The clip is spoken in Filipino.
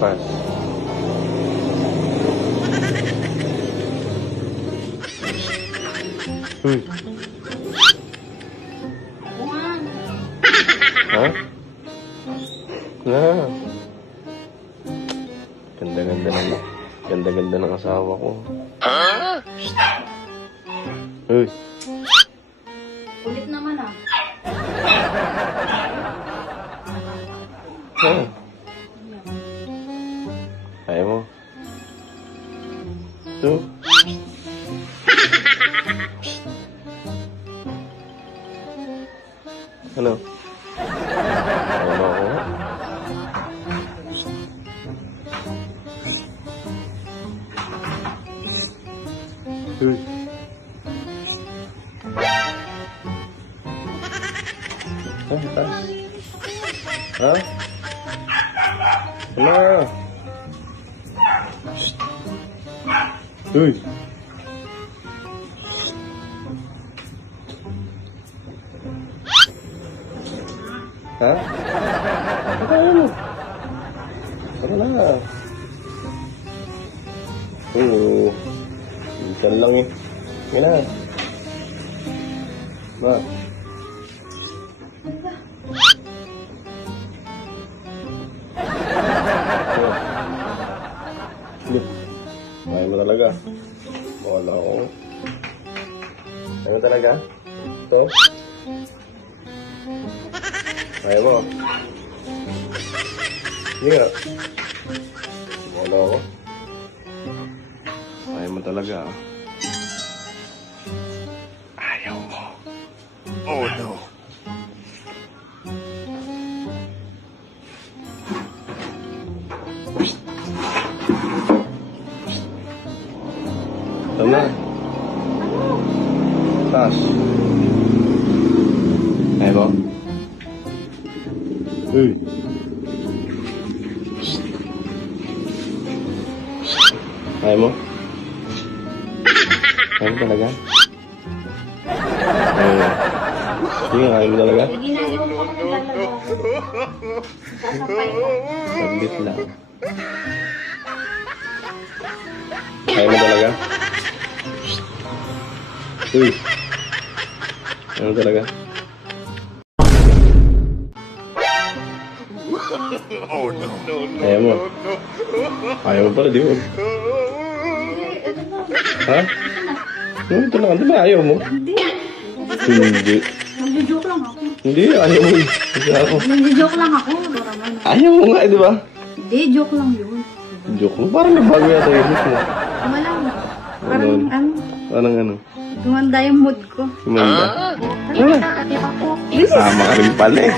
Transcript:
Pas. Hah? Nah. Ganda-ganda ng asawa ko. Uy. Ulit naman ah. Ayaw mo. Ito. Ano? Ano ako? Uy. Tas. Ha? Ano? Uy. Ha? Ano? Ano na? Oo. Minsan lang eh. Yan na. Ba? Ayaw mo talaga. Wala ako. Ayaw mo talaga? Ito? Ayaw mo? Hindi nga. Wala ako. Ayaw mo talaga. Ayaw mo. Oh no. Tama. Tas. Ayaw mo? Uy. Ayaw mo? Ayaw mo talaga? Sige, ayaw mo talaga? Sabit lang. Ayaw mo talaga? Uy. Ayaw mo talaga? Ayaw mo? Ayaw mo pala, di mo? Ha? Ito na, di ba ayaw mo? Hindi. Hindi. Nag-joke lang ako. Hindi, ayaw mo. Nag-joke lang ako. Ayaw mo nga, di ba? Hindi, joke lang yun. Joke mo? Parang nabago yata yung mood mo. Wala na. Parang ano? Parang ano? Gumanda yung mood ko. Gumanda? Sama ka rin pala eh.